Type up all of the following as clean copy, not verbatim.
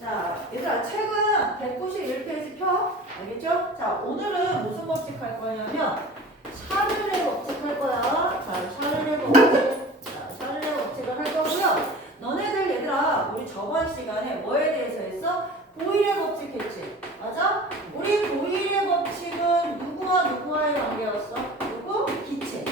자, 얘들아, 책은 191페이지 펴. 알겠죠? 자, 오늘은 무슨 법칙 할 거냐면, 샤를레 법칙 할 거야. 자, 샤를레 법칙. 자, 샤를레 법칙을 할 거고요. 너네들 얘들아, 우리 저번 시간에 뭐에 대해서 했어? 보일의 법칙 했지? 맞아? 우리 보일의 법칙은 누구와 누구와의 관계였어? 누구? 기체.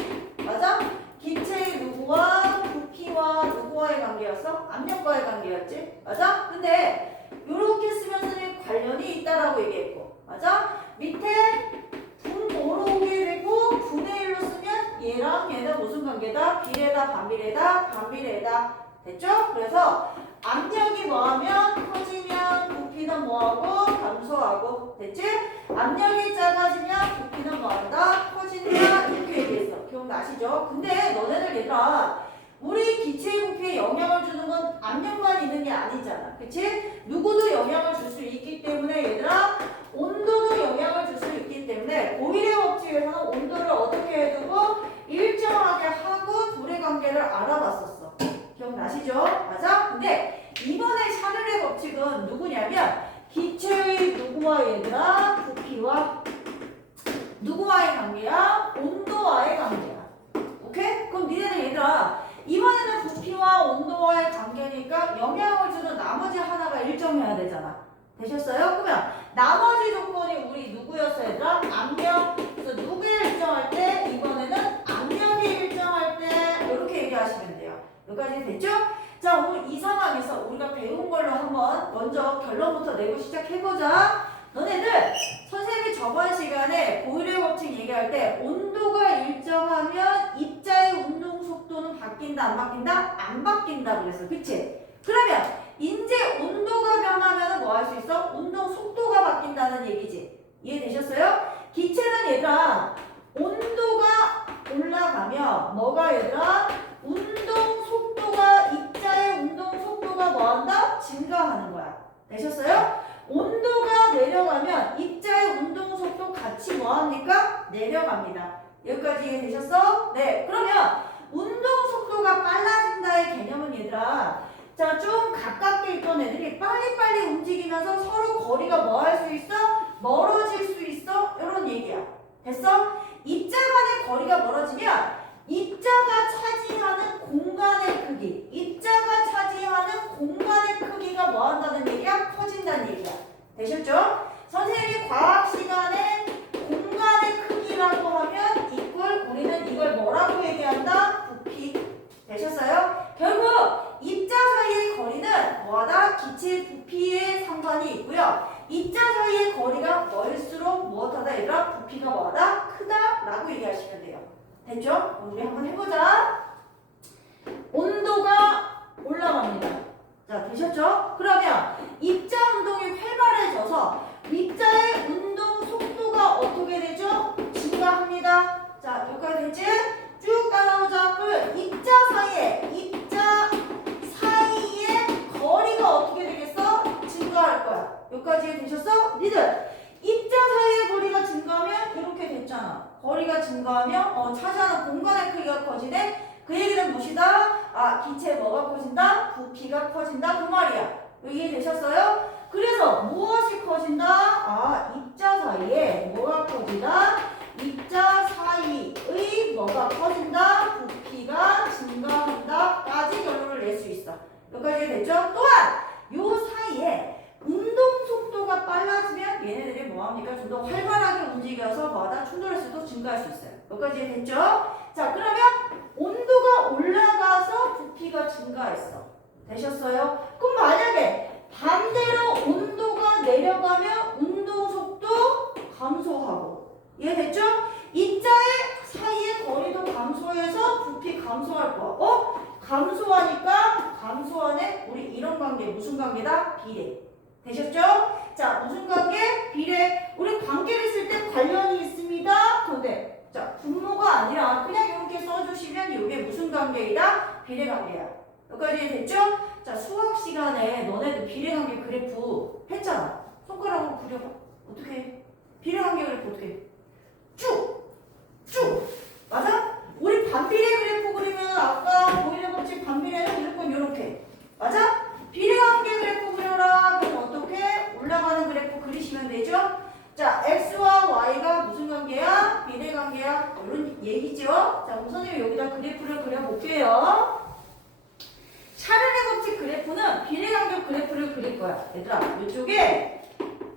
맞아? 기체의 누구와 부피와 누구와의 관계였어? 압력과의 관계였지? 맞아? 근데 요렇게 쓰면 선생님이 관련이 있다라고 얘기했고, 맞아? 밑에 분모로 오게 되고 분의 1로 쓰면 얘랑 얘는 무슨 관계다? 비례다, 반비례다, 반비례다. 됐죠? 그래서 압력이 뭐하면 커지면 부피는 뭐하고 감소하고. 됐지? 압력이 작아지면 부피는 뭐한다? 커진다. 이렇게 얘기했어. 기억나시죠? 근데 너네들 얘들아, 우리 기체의 부피에 영향을 주는 건 압력만 있는 게 아니잖아. 그치? 누구도 영향을 줄 수 있기 때문에 얘들아, 온도도 영향을 줄 수 있기 때문에 보일의 법칙에서는 온도를 어떻게 해두고 일정하게 하고 둘의 관계를 알아봤었어. 기억나시죠? 맞아? 근데 이번에 샤를레 법칙은 누구냐면 기체의 누구와 얘들아? 부피와 누구와의 관계야? 온도와의 관계야. 오케이? 그럼 니네들 얘들아, 이번에는 부피와 온도와의 관계니까 영향을 주는 나머지 하나가 일정해야 되잖아. 되셨어요? 그러면 나머지 조건이 우리 누구였어 얘들아? 압력. 그래서 누구에 일정할 때? 이번에는 압력이 일정할 때 이렇게 얘기하시면 돼요. 여기까지 됐죠? 자, 오늘 이 상황에서 우리가 배운 걸로 한번 먼저 결론부터 내고 시작해보자. 너네들 선생님이 저번 시간에 보일의 법칙 얘기할 때 온도가 일정하면 입자의 운동 속도는 바뀐다 안 바뀐다? 안 바뀐다 그랬어. 그치? 그러면 이제 온도가 변하면 뭐 할 수 있어? 운동 속도가 바뀐다는 얘기지. 이해되셨어요? 기체는 얘들아, 온도가 올라가면 뭐가 얘들아? 운동 속도가, 입자의 운동 속도가 뭐한다? 증가하는 거야. 되셨어요? 온도가 내려가면 입자의 운동 속도 같이 뭐합니까? 내려갑니다. 여기까지 이해되셨어? 네. 그러면 운동 속도가 빨라진다의 개념은 얘들아, 자, 좀 가깝게 있던 애들이 빨리빨리 움직이면서 서로 거리가 뭐 할 수 있어? 멀어질 수 있어? 이런 얘기야. 됐어? 입자 간의 거리가 멀어지면 입자가 차지하는 공간의 크기, 입자가 차지하는 공간의 크기가 뭐 한다는 얘기야? 커진다는 얘기야. 되셨죠? 선생님이 과학 시간에 공간의 크기라고 하면 이걸 우리는 이걸 뭐라고 얘기한다? 부피. 되셨어요? 결국 입자 사이의 거리는 뭐하다? 기체 부피에 상관이 있고요. 입자 사이의 거리가 멀수록 무엇하다? 얘들아, 부피가 뭐하다? 크다 라고 얘기하시면 돼요. 됐죠? 우리 한번 해보자. 온도가 올라갑니다. 자, 되셨죠? 그러면 입자 운동이 활발해져서 입자의 운동 속도가 어떻게 되죠? 증가합니다. 자, 여기까지 됐지? 쭉 따라오자. 그 입자 사이에 거리가 어떻게 되겠어? 증가할 거야. 여기까지 되셨어? 니들 입자 사이의 거리가 증가하면 이렇게 됐잖아. 거리가 증가하면 차지하는 공간의 크기가 커지네. 그 얘기는 무엇이다? 아, 기체 뭐가 커진다? 부피가 커진다 그 말이야. 이해되셨어요? 그래서 무엇이 커진다? 아, 입자 사이에 뭐가 커지다? 입자 사이의 뭐가 커진다? 부피가 증가한다까지 결론을 낼 수 있어. 여기까지 됐죠? 또한 요 사이에 운동 속도가 빨라지면 얘네들이 뭐합니까? 좀 더 활발하게 움직여서 뭐하다? 충돌 횟수도 증가할 수 있어요. 여기까지 됐죠? 자, 그러면 온도가 올라가서 부피가 증가했어. 되셨어요? 그럼 만약에 반대로 온도가 내려가면 운동 속도 감소하고. 이해됐죠? 입자의 사이의 거리도 감소해서 부피 감소할 거야. 감소하니까 감소하네. 우리 이런 관계 무슨 관계다? 비례. 되셨죠? 자, 무슨 관계? 비례. 우리 관계를 쓸 때 관련이 있습니다. 근데 자, 분모가 아니라 그냥 이렇게 써주시면 이게 무슨 관계이다? 비례 관계야. 여기까지 됐죠? 자, 수학 시간에 너네들 비례 관계 그래프 했잖아. 손가락으로 그려봐. 어떻게 해? 비례 관계 그래프 어떻게 해? 쭉! 맞아? 우리 반비례 그래프 그리면 아까 보일의 법칙 반비례는 무조건 이렇게. 맞아? 비례 관계 그래프 그려라. 그럼 자, x와 y가 무슨 관계야? 비례관계야. 이런 얘기죠. 자, 그럼 선생님이 여기다 그래프를 그려볼게요. 샤를레 법칙 그래프는 비례간격 그래프를 그릴 거야. 얘들아, 이쪽에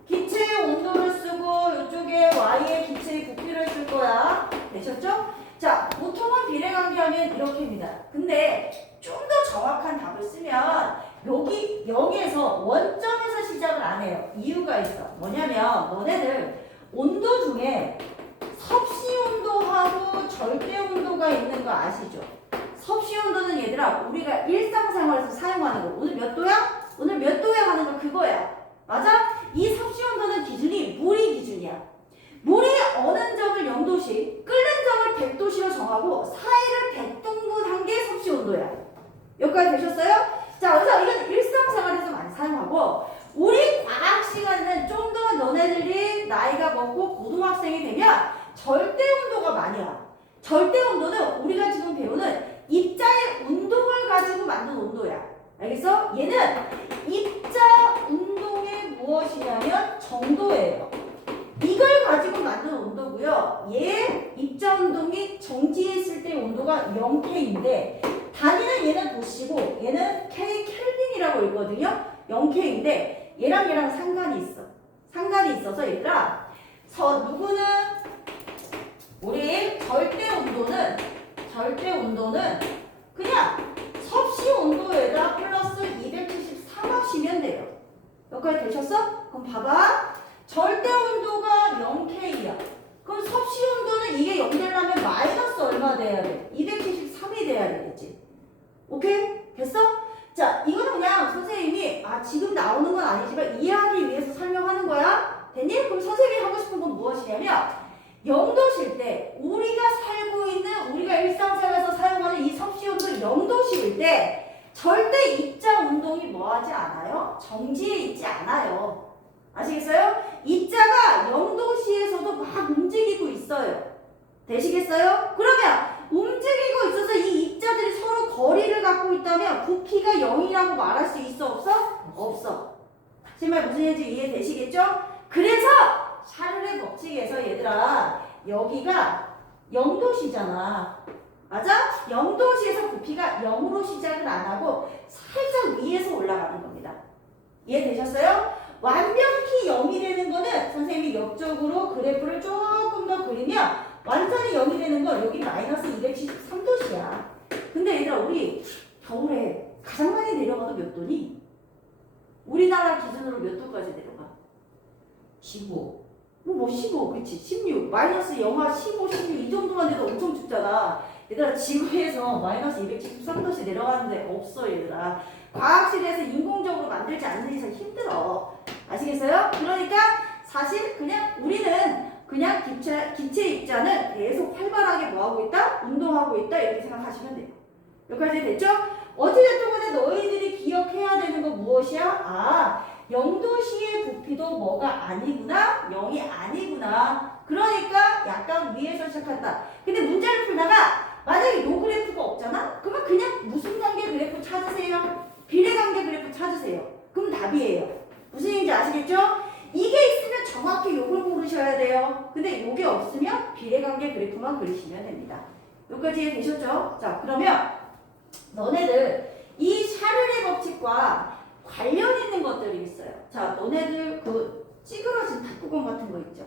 기체의 온도를 쓰고 이쪽에 y의 기체의 부피를 쓸 거야. 되셨죠? 자, 보통은 비례관계하면 이렇게입니다. 근데 좀 더 정확한 답을 쓰면 여기 0에서 원점에서 시작을 안 해요. 이유가 있어. 뭐냐면 너네들 온도 중에 섭씨 온도하고 절대 온도가 있는 거 아시죠? 섭씨 온도는 얘들아 우리가 일상생활에서 사용하는 거. 오늘 몇 도야? 오늘 몇 도에 하는 거 그거야. 맞아? 이 섭씨 온도는 기준이 물이 기준이야. 물이 어는 점을 0도씩, 끓는 점을 100도씨로 정하고 사이를 100등분한 게 섭씨 온도야. 여기까지 되셨어요? 자, 그래서 이건 일상생활에서 많이 사용하고 우리 과학 시간에는 좀 더 너네들이 나이가 먹고 고등학생이 되면 절대 온도가 많이 와. 절대 온도는 우리가 지금 배우는 입자의 운동을 가지고 만든 온도야. 알겠어? 얘는 입자 운동의 무엇이냐면 정도예요. 이걸 가지고 만든 온도고요. 얘 입자 운동이 정지했을 때 온도가 0K인데 단위는 얘는 도씨고 얘는 K 켈빈이라고 있거든요. 0K인데 얘랑 상관이 있어. 상관이 있어서 얘들아 누구는 우리 절대 온도는 그냥 섭씨 온도에다 플러스 273하시면 돼요. 여기까지 되셨어? 그럼 봐봐. 절대 온도가 0K야. 그럼 섭씨 온도는 이게 0 되려면 마이너스 얼마 돼야 돼? 273이 돼야 되겠지. 오케이? 됐어? 자, 이거는 그냥 선생님이 지금 나오는 건 아니지만 이해하기 위해서 설명하는 거야. 됐니? 그럼 선생님이 하고 싶은 건 무엇이냐면 0도실 때 우리가 살고 있는 우리가 일상생활에서 사용하는 이 섭씨 온도 0도실 때 절대 입자 운동이 뭐하지 않아요? 정지해 있지 않아요. 아시겠어요? 입자가 0도시에서도 막 움직이고 있어요. 되시겠어요? 그러면 움직이고 있어서 이 입자들이 서로 거리를 갖고 있다면 부피가 0이라고 말할 수 있어? 없어? 없어. 제 말 무슨 얘기인지 이해되시겠죠? 그래서 샤를레 법칙에서 얘들아 여기가 0도시잖아. 맞아? 0도시에서 부피가 0으로 시작을 안 하고 살짝 위에서 올라가는 겁니다. 이해되셨어요? 완벽히 0이 되는 거는 선생님이 옆쪽으로 그래프를 조금 더 그리면 완전히 0이 되는 건 여기 마이너스 273도씨야. 근데 얘들아 우리 겨울에 가장 많이 내려가도 몇 도니? 우리나라 기준으로 몇 도까지 내려가? 15. 뭐 15, 그치? 16, 마이너스 영하 15, 16 이 정도만 돼도 엄청 춥잖아. 얘들아 지구에서 마이너스 273도씨 내려가는데 없어 얘들아. 과학실에서 인공적으로 만들지 않는 이상 힘들어. 아시겠어요? 그러니까 사실 그냥 우리는 그냥 기체 입자는 계속 활발하게 뭐하고 있다? 운동하고 있다 이렇게 생각하시면 돼요. 여기까지 됐죠? 어찌됐든 간에 너희들이 기억해야 되는 건 무엇이야? 0도씨의 부피도 뭐가 아니구나? 0이 아니구나. 그러니까 약간 위에서 시작한다. 근데 문제를 풀다가 만약에 요 그래프가 없잖아? 그러면 그냥 무슨 관계 그래프 찾으세요? 비례관계 그래프 찾으세요. 그럼 답이에요. 무슨 얘기인지 아시겠죠? 이게 있으면 정확히 요걸 고르셔야 돼요. 근데 요게 없으면 비례관계 그래프만 그리시면 됩니다. 여기까지 되셨죠? 자, 그러면 너네들 이 샤를레 법칙과 관련 있는 것들이 있어요. 자, 너네들 그 찌그러진 탁구공 같은 거 있죠?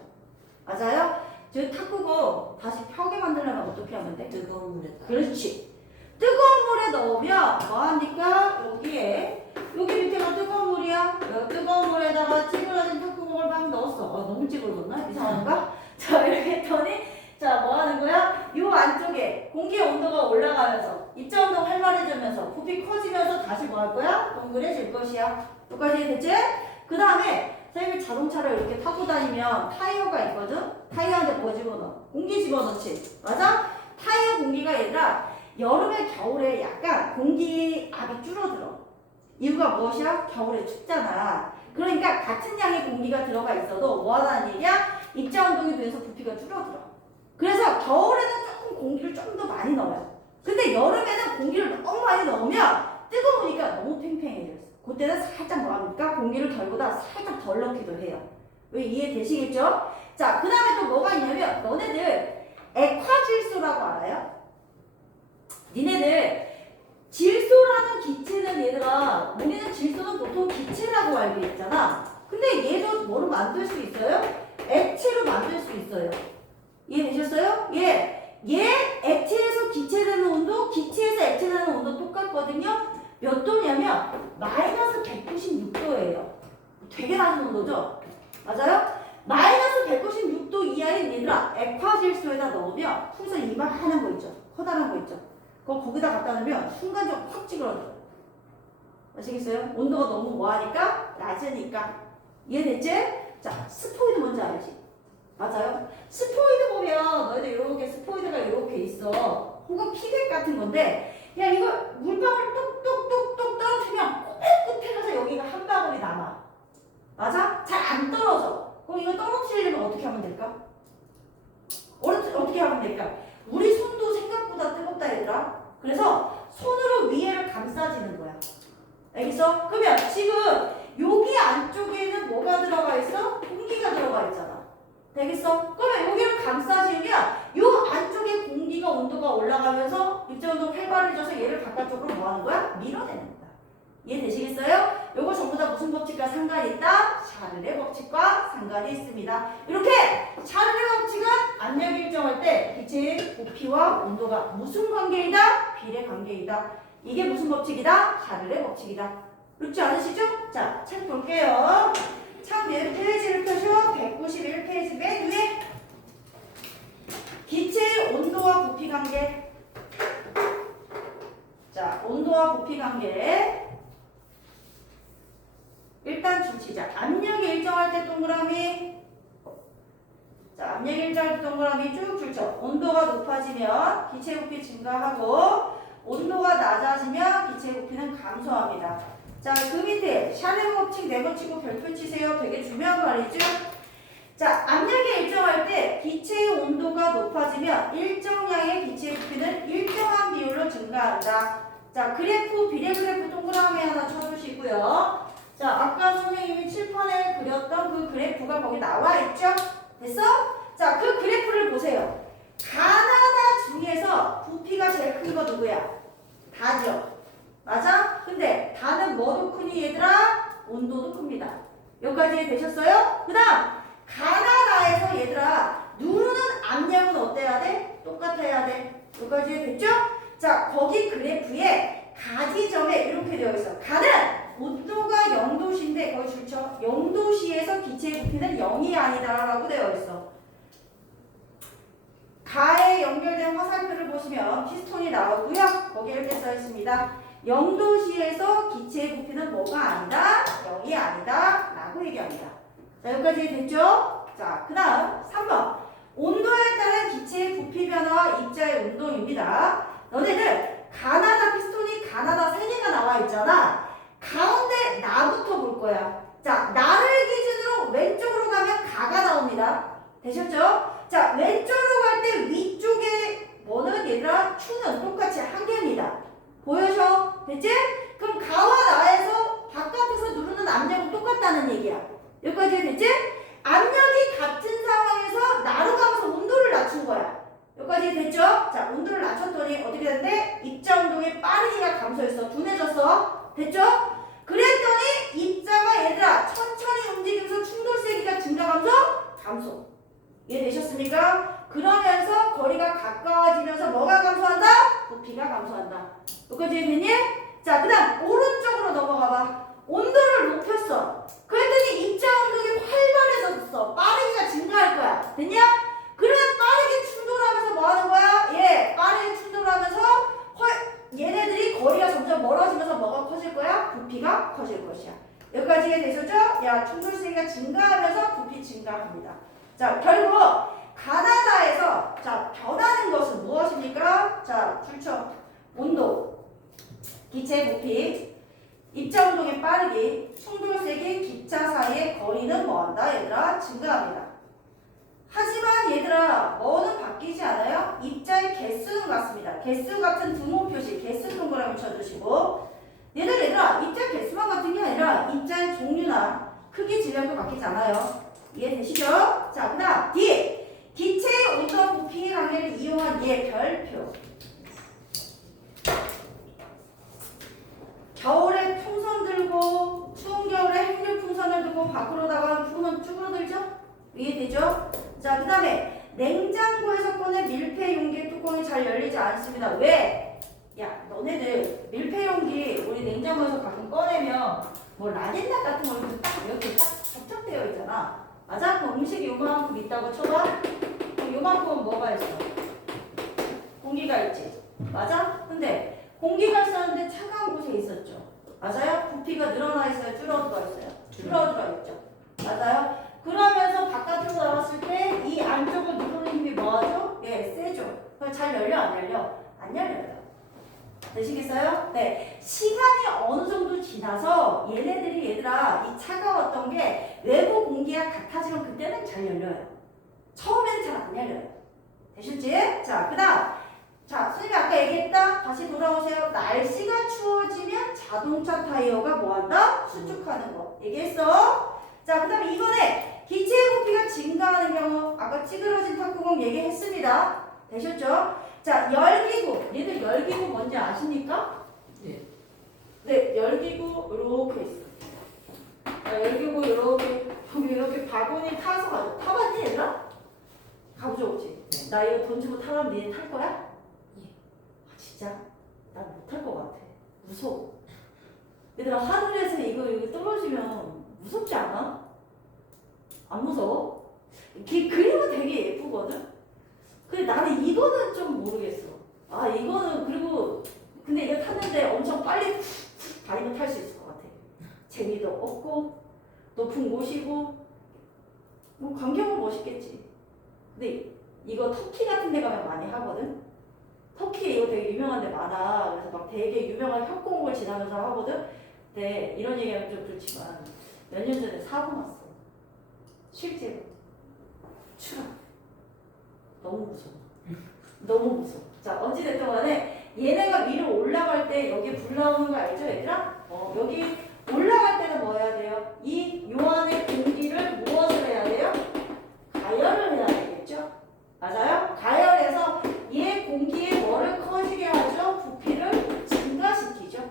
맞아요? 저 탁구공 다시 펴게 만들려면 어떻게 하면 돼? 뜨거운 물에. 그렇지. 뜨거운 물에 넣으면 뭐합니까? 여기 밑에가 뜨거운 물이야. 여기 뜨거운 물에다가 찌그러진 탁구공을 막 넣었어. 너무 찌그러졌나? 이상한가? 자, 이렇게 했더니 자, 뭐 하는 거야? 요 안쪽에 공기 온도가 올라가면서 입자 운동 활발해지면서 부피 커지면서 다시 뭐 할 거야? 동그래질 것이야. 여기까지 됐지? 그 다음에 선생님이 자동차를 이렇게 타고 다니면 타이어가 있거든? 타이어한테 뭐 집어넣어? 공기 집어넣지. 맞아? 타이어 공기가 얘들아 여름에 겨울에 약간 공기압이 줄어들어. 이유가 무엇이야? 겨울에 춥잖아. 그러니까 같은 양의 공기가 들어가 있어도 뭐 하다는 얘기야? 입자 운동이 되면서 부피가 줄어들어. 그래서 겨울에는 조금 공기를 좀 더 많이 넣어요. 근데 여름에는 공기를 너무 많이 넣으면 뜨거우니까 너무 팽팽해져요. 그때는 살짝 뭐합니까? 공기를 결보다 살짝 덜 넣기도 해요. 왜 이해되시겠죠? 자, 그 다음에 또 뭐가 있냐면 너네들 액화질소라고 알아요? 니네들 질소라는 기체는 얘들아 우리는 질소는 보통 기체라고 알고 있잖아. 근데 얘도 뭐로 만들 수 있어요? 액체로 만들 수 있어요. 이해되셨어요? 얘 액체에서 기체되는 온도, 기체에서 액체되는 온도 똑같거든요. 몇 도냐면 마이너스 196도예요. 되게 낮은 온도죠? 맞아요? 마이너스 196도 이하인 얘들아 액화질소에다 넣으면 풍선 이만한 거 있죠? 커다란 거 있죠? 그거 거기다 갖다 놓으면 순간적으로 확 찌그러져요. 아시겠어요? 온도가 너무 뭐하니까? 낮으니까. 이해됐지? 자, 스포이드 뭔지 알지? 맞아요? 스포이드 보면 너희들 이렇게 스포이드가 이렇게 있어. 혹은 피백 같은 건데 야 이거 물방울 뚝뚝뚝뚝 떨어뜨리면 끝에 가서 여기가 한 방울이 남아. 맞아? 잘 안 떨어져. 그럼 이거 떨어뜨리려면 어떻게 하면 될까? 어떻게 하면 될까? 우리 손도 생각보다 뜨겁다 얘들아. 그래서 손으로 위에를 감싸지는 거야. 알겠어? 그러면 지금 여기 안쪽에는 뭐가 들어가 있어? 공기가 들어가 있잖아. 되겠어? 그러면 여기를 감싸지면 요 안쪽에 공기가 온도가 올라가면서 입자운동 활발해져서 얘를 바깥쪽으로 뭐 하는 거야? 밀어내는 거야. 이해되시겠어요? 요거 전부 다 무슨 법칙과 상관이 있다? 샤를의 법칙과 상관이 있습니다. 이렇게 샤를의 법칙은 압력 일정할 때 기체의 부피와 온도가 무슨 관계이다? 비례 관계이다. 이게 무슨 법칙이다? 샤를의 법칙이다. 그렇지 않으시죠? 자, 책 볼게요. 참 몇 페이지를 펴셔? 191페이지 맨 위에 기체의 온도와 부피 관계. 자, 온도와 부피 관계. 일단 줄치자. 압력이 일정할 때 동그라미. 자, 압력이 일정할 때 동그라미 쭉 줄쳐. 온도가 높아지면 기체 부피 증가하고 온도가 낮아지면 기체 부피는 감소합니다. 자, 그 밑에 샤넬 법칙 네번 치고 별표 치세요. 되게 중요한 말이죠. 자, 압력이 일정할 때 기체의 온도가 높아지면 일정량의 기체 부피는 일정한 비율로 증가한다. 자, 그래프, 비례 그래프 동그라미 하나 쳐주시고요. 자, 아까 선생님이 칠판에 그렸던 그 그래프가 거기 나와 있죠? 됐어? 자, 그 그래프를 보세요. 가나다 중에서 부피가 제일 큰 거 누구야? 다죠? 맞아? 근데 다는 뭐도 크니 얘들아? 온도도 큽니다. 여기까지 되셨어요? 그 다음 가나다에서 얘들아 누르는 압력은 어때야 돼? 똑같아야 돼. 여기까지 됐죠? 자, 거기 그래프에 가지점에 이렇게 되어 있어. 가는 온도가 0도씨인데 거기 줄쳐. 0도씨에서 기체의 부피는 0이 아니다 라고 되어 있어. 가에 연결된 화살표를 보시면 피스톤이 나오고요. 거기에 이렇게 써 있습니다. 0도씨에서 기체의 부피는 뭐가 아니다? 0이 아니다 라고 얘기합니다. 자, 여기까지 됐죠? 자, 그 다음 3번 온도에 따른 기체의 부피 변화와 입자의 운동입니다. 너네들 가나다 피스톤이 가나다 3개가 나와 있잖아. 가운데 나부터 볼 거야. 자, 나를 기준으로 왼쪽으로 가면 가가 나옵니다. 되셨죠? 자, 왼쪽으로 갈 때 위쪽에 뭐는 얘들아 추는 똑같이 한 개입니다. 보여줘? 됐지? 그럼 가와 나에서 바깥에서 누르는 압력은 똑같다는 얘기야. 여기까지 됐지? 압력이 같은 상황에서 나로 가면서 온도를 낮춘 거야. 여기까지 됐죠? 자, 온도를 낮췄더니 어떻게 됐는데? 입자 운동의 빠르기가 감소했어. 둔해졌어. 됐죠? 그랬더니 입자가 얘들아 천천히 움직이면서 충돌 세기가 증가 감소? 감소. 이해되셨습니까? 그러면서 거리가 가까워지면서 뭐가 감소한다? 부피가 감소한다. 여기까지 됐니? 자, 그 다음 오른쪽으로 넘어가봐. 온도를 높였어. 그랬더니 입자 운동이 활발해졌어. 빠르기가 증가할 거야. 됐냐? 그러면 빠르게 충돌하면서 뭐 하는 거야? 예, 빠르게 충돌하면서 얘네들이 거리가 점점 멀어지면서 뭐가 커질 거야? 부피가 커질 것이야. 여기까지 되셨죠? 야, 충돌 세기가 증가하면서 부피 증가합니다. 자, 결국 가나다에서 자, 변하는 것은 무엇입니까? 자, 줄쳐. 온도, 기체 부피, 입자 운동의 빠르기, 충돌 세기, 기차 사이의 거리는 뭐한다? 얘들아, 증가합니다. 하지만 얘들아, 뭐는 바뀌지 않아요? 입자의 개수는 같습니다. 개수 같은 등호 표시, 개수 동그라미 쳐주시고 얘들아, 입자 개수만 같은 게 아니라 입자의 종류나 크기 질량도 바뀌지 않아요. 이해되시죠? 자, 그 다음 D. 기체의 온도와 부피의 관계를 이용한 얘 별표. 겨울에 풍선 들고 추운 겨울에 행류 풍선을 들고 밖으로 나가면 풍선 쭈그러들죠? 이해되죠? 자, 그 다음에 냉장고에서 꺼낸 밀폐 용기의 뚜껑이 잘 열리지 않습니다. 왜? 야, 너네들 밀폐 용기 우리 냉장고에서 가끔 꺼내면 뭐 라겐다 같은 거 이렇게 딱 접착되어 있잖아. 맞아? 그 음식이 요만큼 있다고 쳐봐. 그럼 요만큼은 뭐가 있어? 공기가 있지. 맞아? 근데 공기가 있었는데 차가운 곳에 있었죠. 맞아요? 부피가 늘어나 있어요? 줄어들어 있어요? 줄어들어 있죠. 맞아요? 그러면서 바깥으로 나왔을 때 이 안쪽을 누르는 힘이 뭐하죠? 예, 세죠. 그럼 잘 열려 안 열려? 안 열려요. 되시겠어요? 네. 시간이 어느 정도 지나서 얘네들이 얘들아 이 차가웠던 게 외부 공기와 같아지면 그때는 잘 열려요. 처음에는 잘 안 열려요. 되실지? 자, 그 다음. 자, 선생님이 아까 얘기했다. 다시 돌아오세요. 날씨가 추워지면 자동차 타이어가 뭐한다? 수축하는 거. 얘기했어? 자, 그 다음에 이번에 기체의 부피가 증가하는 경우 아까 찌그러진 탁구공 얘기했습니다. 되셨죠? 자, 열기구. 얘들 열기구 뭔지 아십니까? 네. 네, 열기구 이렇게 있어. 자, 열기구 이렇게 바구니 타서 가죠. 타봤니 얘들아? 가보죠, 그치? 네. 나 이거 돈 주고 타라면 니네 탈 거야? 예. 아, 진짜? 난 못 탈 것 같아. 무서워. 얘들아, 하늘에서 이거 떨어지면 무섭지 않아? 안 무서워? 그림은 되게 예쁘거든? 근데 나는 이거는 좀 모르겠어. 아, 이거는, 그리고, 근데 이거 탔는데 엄청 빨리 다니면 탈 수 있을 것 같아. 재미도 없고, 높은 곳이고, 뭐, 광경은 멋있겠지. 근데 이거 터키 같은 데 가면 많이 하거든? 터키 이거 되게 유명한 데 많아. 그래서 막 되게 유명한 협곡을 지나면서 하거든? 근데 이런 얘기하면 좀 그렇지만, 몇 년 전에 사고 났어. 실제로. 추락. 너무 무서워. 너무 무서워. 자, 어찌됐든 간에 얘네가 위로 올라갈 때 여기 불 나오는 거 알죠, 얘들아? 여기 올라갈 때는 뭐 해야 돼요? 요 안에 공기를 무엇을 해야 돼요? 가열을 해야 되겠죠? 맞아요? 가열해서 얘 공기의 뭐를 커지게 하죠? 부피를 증가시키죠.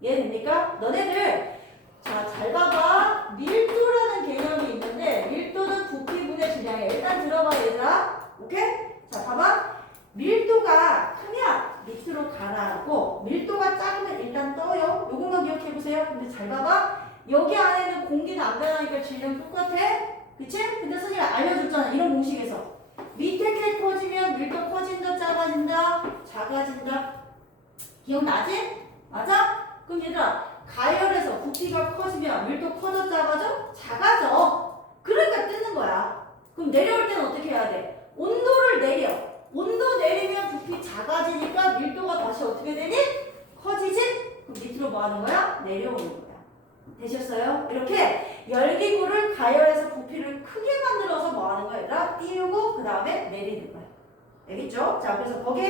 이해됩니까? 너네들 자, 잘 봐봐. 밀도라는 개념이 있는데 밀도는 부피분의 질량이에요. 일단 들어봐 얘들아. 오케이? 자, 봐봐. 밀도가 크면 밑으로 가라앉고 밀도가 작으면 일단 떠요. 요것만 기억해보세요. 근데 잘 봐봐. 여기 안에는 공기는 안 변하니까 질량 똑같아. 그치? 근데 선생님이 알려줬잖아. 이런 공식에서. 밑에 게 커지면 밀도 커진다, 작아진다, 작아진다. 기억나지? 맞아? 그럼 얘들아, 가열해서 부피가 커지면 밀도 커져, 작아져? 작아져. 그러니까 뜨는 거야. 그럼 내려올 때는 어떻게 해야 돼? 온도를 내려. 온도 내리면 부피 작아지니까 밀도가 다시 어떻게 되니? 커지지? 그럼 밑으로 뭐 하는 거야? 내려오는 거야. 되셨어요? 이렇게 열기구를 가열해서 부피를 크게 만들어서 뭐 하는 거야? 얘들아? 띄우고 그 다음에 내리는 거야. 알겠죠? 자, 그래서 거기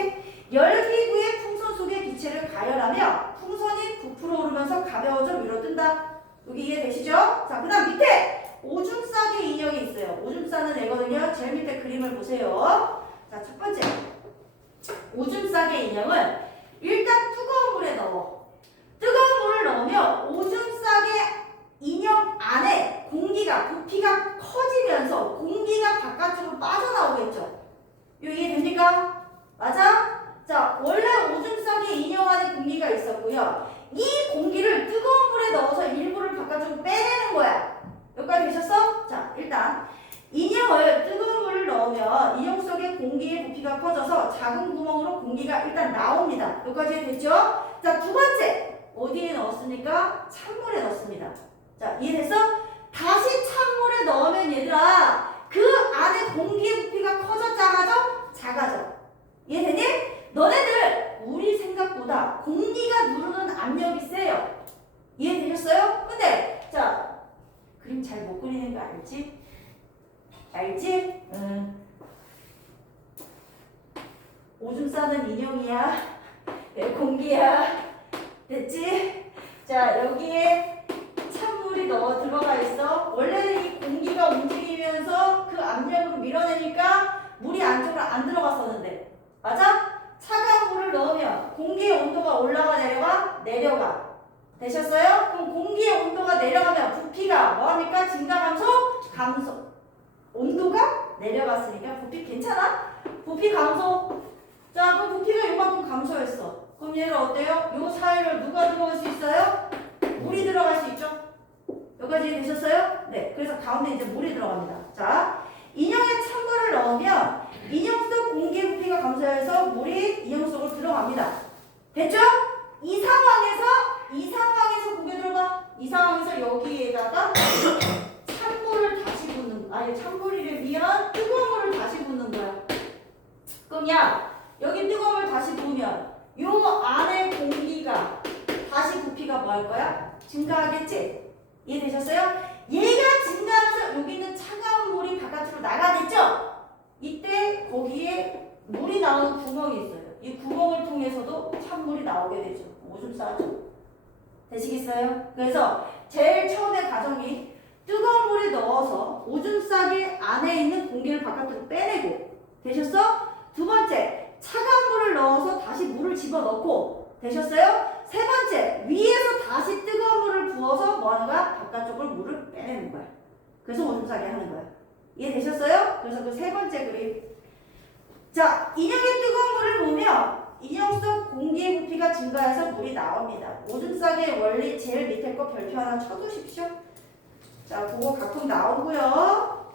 열기구의 풍선 속의 기체를 가열하며 풍선이 부풀어 오르면서 가벼워져 위로 뜬다. 여기 이해되시죠? 자, 그 다음 밑에 오줌 싸개 인형이 있어요. 오줌 싸는 애거든요. 제일 밑에 그림을 보세요. 자, 첫 번째 오줌 싸개 인형은 일단 뜨거운 물에 넣어. 뜨거운 물을 넣으면 오줌 싸개 인형 안에 공기가 부피가 커지면서 공기가 바깥으로 빠져나오겠죠. 이거 이해됩니까? 맞아? 자, 원래 오줌 싸개 인형 안에 공기가 있었고요. 이 공기를 뜨거운 물에 넣어서 일부를 바깥으로 빼내는 거야. 여기까지 되셨어? 자, 일단 인형을 뜨거운 물을 넣으면 인형 속에 공기의 부피가 커져서 작은 구멍으로 공기가 일단 나옵니다. 여기까지 됐죠? 자, 두 번째 어디에 넣었습니까? 찬물에 넣었습니다. 자, 이해됐어? 다시 찬물에 넣으면 얘들아 그 안에 공기의 부피가 커져, 작아져? 작아져. 이해되니? 너네들 우리 생각보다 공기가 누르는 압력이 세요. 이해되셨어요? 근데 자, 그림 잘 못 그리는 거 알지? 알지? 오줌 싸는 인형이야. 공기야. 됐지? 자, 여기에 찬물이 들어가 있어. 원래는 이 공기가 움직이면서 안면으로 밀어내니까 물이 안쪽으로 안 들어갔었는데 맞아? 차가운 물을 넣으면 공기의 온도가 올라가 내려가? 내려가. 되셨어요? 그럼 공기의 온도가 내려가면 부피가 뭐합니까? 증가 감소? 감소. 온도가 내려갔으니까 부피 괜찮아? 부피 감소. 자, 그럼 부피가 요만큼 감소했어. 그럼 얘를 어때요? 요 사이를 누가 들어갈 수 있어요? 물이 들어갈 수 있죠? 여기까지 되셨어요? 네. 그래서 가운데 이제 물이 들어갑니다. 자, 인형에 찬물을 넣으면 인형 속 공기 부피가 감소해서 물이 인형 속으로 들어갑니다. 됐죠? 이 상황에서 고개 들어봐. 이 상황에서 여기에다가 찬물을 다시 붓는, 아니 찬물이래 미안, 뜨거운 물을 다시 붓는 거야. 그럼 야, 여기 뜨거운 물 다시 부으면 요 안에 공기가 다시 부피가 뭐 할 거야? 증가하겠지? 이해되셨어요? 얘가 증가하면서 여기 있는 차가운 물이 바깥으로 나가겠죠? 이때 거기에 물이 나오는 구멍이 있어요. 이 구멍을 통해서도 찬물이 나오게 되죠. 오줌 싸죠. 되시겠어요? 그래서 제일 처음에 과정이 뜨거운 물에 넣어서 오줌 싸기 안에 있는 공기를 바깥으로 빼내고 되셨어? 두 번째, 차가운 물을 넣어서 다시 물을 집어넣고 되셨어요? 세 번째, 위에서 다시 뜨거운 물을 부어서 뭐 하는 거야? 바깥쪽으로 물을 빼내는 거야. 그래서 오줌 싸게 하는 거야. 이해되셨어요? 그래서 그 세 번째 그림. 자, 인형의 뜨거운 물을 보면 인형 속 공기의 부피가 증가해서 물이 나옵니다. 오줌 싸기의 원리 제일 밑에 거 별표 하나 쳐두십시오. 자, 그거 가끔 나오고요.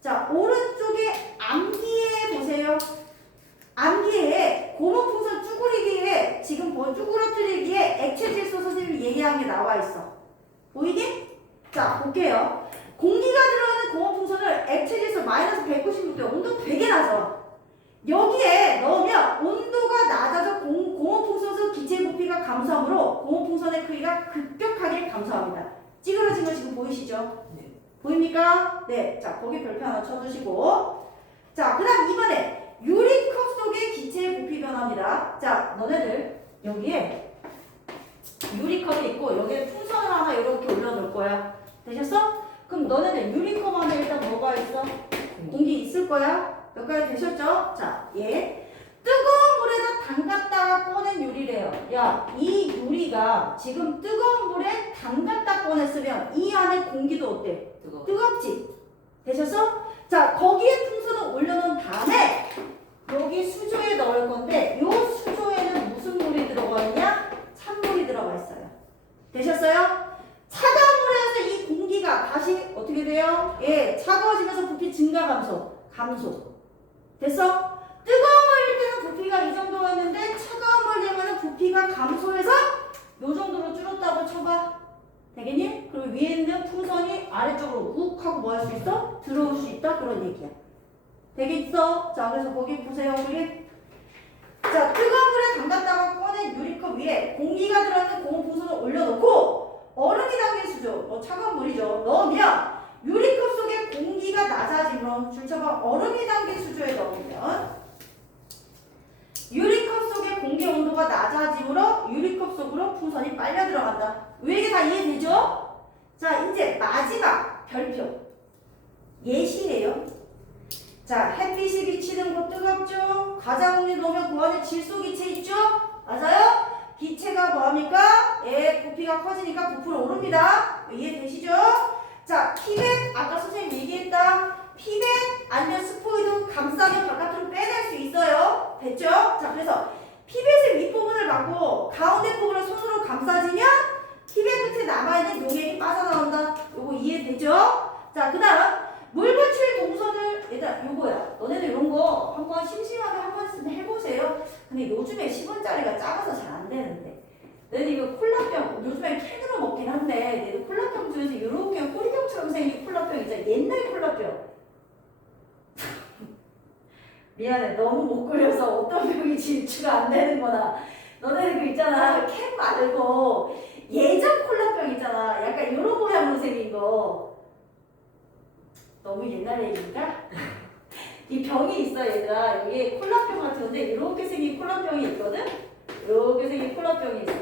자, 오른쪽에 암기에 보세요. 암기에 고무풍선 쭈그리기에 지금 쭈그러뜨리기에 액체질소 선생님이 얘기한 게 나와 있어. 보이니? 자, 볼게요. 공기가 들어가는 고무풍선을 액체질소 마이너스 196도 온도 되게 낮아. 여기에 넣으면 온도가 낮아져 고무풍선 속 기체 부피가 감소하므로 고무풍선의 크기가 급격하게 감소합니다. 찌그러진 거 지금 보이시죠? 네. 보입니까? 네. 자, 거기 별표 하나 쳐두시고. 자, 그 다음 이번에 유리컵 속의 기체의 부피 변화입니다. 자, 너네들 여기에 유리컵이 있고 여기에 풍선을 하나 이렇게 올려놓을 거야. 되셨어? 그럼 너네들 유리컵 안에 일단 뭐가 있어? 공기 있을 거야. 여기까지 되셨죠? 자, 얘 뜨거운 물에다 담갔다가 꺼낸 유리래요. 야, 이 유리가 지금 뜨거운 물에 담갔다 꺼냈으면 이 안에 공기도 어때? 뜨겁지? 되셨어? 자, 거기에 풍선을 올려놓은 다음에 여기 수조에 넣을 건데 이 수조에는 무슨 물이 들어가 있냐? 찬물이 들어가 있어요. 되셨어요? 차가운 물에서 이 공기가 다시 어떻게 돼요? 예, 차가워지면서 부피 증가 감소. 됐어? 뜨거운 물일 때는 부피가 이 정도였는데 차가운 물 되면 부피가 감소해서 요 정도로 줄었다고 쳐봐. 되겠니? 그리고 위에 있는 풍선이 아래쪽으로 욱 하고 뭐 할 수 있어? 들어올 수 있다? 그런 얘기야. 되겠어? 자, 그래서 거기 보세요, 우리. 자, 뜨거운 물에 담갔다가 꺼낸 유리컵 위에 공기가 들어있는 고무풍선을 올려놓고 얼음이 담긴 수조, 차가운 물이죠. 넣으면 유리컵 속에 공기가 낮아지면 줄쳐봐. 얼음이 담긴 수조에 넣으면 유리컵 속에 공기 온도가 낮아지므로 유리컵 속으로 풍선이 빨려 들어간다. 왜 이게 다 이해되죠? 자, 이제 마지막 별표. 예시예요. 자, 햇빛이 비치는 곳 뜨겁죠? 과자공유 넣으면 그 안에 질소기체 있죠? 맞아요? 기체가 뭐합니까? 예, 부피가 커지니까 부풀어 오릅니다. 이해되시죠? 자, 피벳, 아까 선생님 얘기했다. 피벳 아니면 스포이드 감싸면 바깥으로 빼낼 수 있어요. 됐죠? 자, 그래서 피벳의 윗부분을 막고 가운데 부분을 손으로 감싸지면 피벳 끝에 남아있는 용액이 빠져나온다. 요거 이해되죠? 자, 그 다음 물 붙일 동선을 얘들아 요거야. 너네들 이런 거 한번 심심하게 한 번쯤 해보세요. 근데 요즘에 10원짜리가 작아서 잘 안 되는데 너네들 이거 콜라병 요즘에 캔으로 먹긴 한데 얘들 콜라병 중에서 이렇게 호리병처럼 생긴 콜라병 있잖아. 옛날 콜라병. 미안해, 너무 못 그려서 어떤 병이 질주가 안 되는 거나. 너네들 그 있잖아, 캔 말고 예전 콜라병 있잖아. 약간 이런 모양으로 생긴 거. 너무 옛날 얘기인가? 이 병이 있어, 얘들아. 여기 콜라병 같은 건데 이렇게 생긴 콜라병이 있거든? 이렇게 생긴 콜라병이 있어.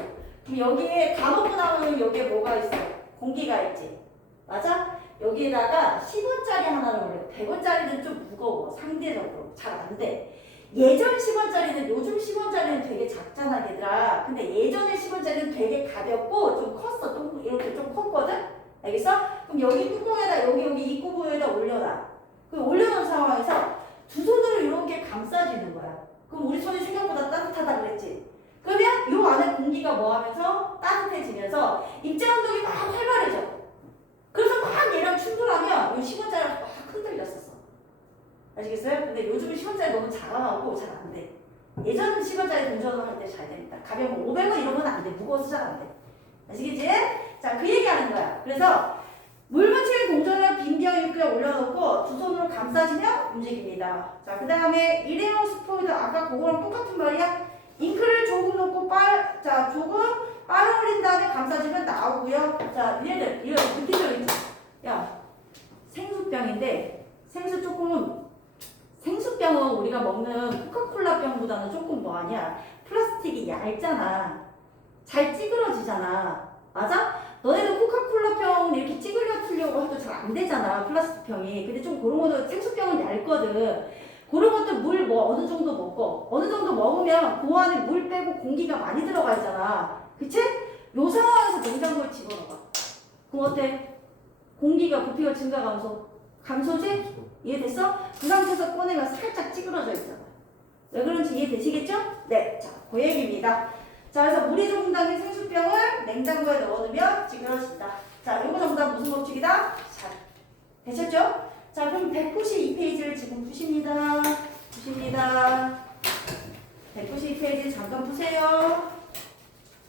그럼 여기에 다 먹고 나면 여기에 뭐가 있어? 공기가 있지. 맞아? 여기에다가 10원짜리 하나를 올려. 100원짜리는 좀 무거워. 상대적으로 잘 안 돼. 예전 10원짜리는 요즘 10원짜리는 되게 작잖아 얘들아. 근데 예전에 10원짜리는 되게 가볍고 좀 컸어. 좀 이렇게 좀 컸거든. 알겠어? 그럼 여기 뚜껑에다 여기 입구 부분에다 올려놔. 그럼 올려놓은 상황에서 두 손으로 이렇게 감싸지는 거야. 그럼 우리 손이 생각보다 따뜻하다 그랬지? 그러면 요 안에 공기가 뭐 하면서 따뜻해지면서 입자 운동이 막 활발해져. 그래서 막 얘랑 충돌하면 요 10원짜리가 막 흔들렸었어. 아시겠어요? 근데 요즘은 10원짜리 너무 작아가고 잘 안 돼. 예전 10원짜리 동전을 할 때 잘 됩니다. 가벼운 500원 이런 건 안 돼. 무거워서 잘 안 돼. 아시겠지? 자, 그 얘기하는 거야. 그래서 물 묻힌 동전을 빈병 입구에 올려놓고 두 손으로 감싸지며 움직입니다. 자, 그 다음에 일회용 스포이드 아까 그거랑 똑같은 말이야. 잉크를 조금 넣고 조금 빨아 올린 다음에 감싸주면 나오고요. 자, 얘들 이거 느낌적인 야, 생수병인데 생수병은 우리가 먹는 코카콜라 병보다는 조금 뭐 아니야? 플라스틱이 얇잖아. 잘 찌그러지잖아. 맞아? 너네도 코카콜라 병 이렇게 찌그러뜨려고 해도 잘 안 되잖아. 플라스틱 병이. 근데 좀 그런 거는 생수병은 얇거든. 그런 것도 물 뭐 어느 정도 먹고 어느 정도 먹으면 그 안에 물 빼고 공기가 많이 들어가 있잖아. 그치? 요 상황에서 냉장고에 집어넣어봐. 그럼 어때? 공기가 부피가 감소지? 이해됐어? 그 상태에서 꺼내면 살짝 찌그러져 있잖아. 왜 그런지 이해되시겠죠? 네, 자, 그 얘기입니다. 자, 그래서 물이 조금 담긴 생수병을 냉장고에 넣어두면 찌그러진다. 자, 요거 전부 다 무슨 법칙이다? 자, 되셨죠? 자, 그럼 192페이지를 지금 푸십니다. 192페이지 잠깐 푸세요.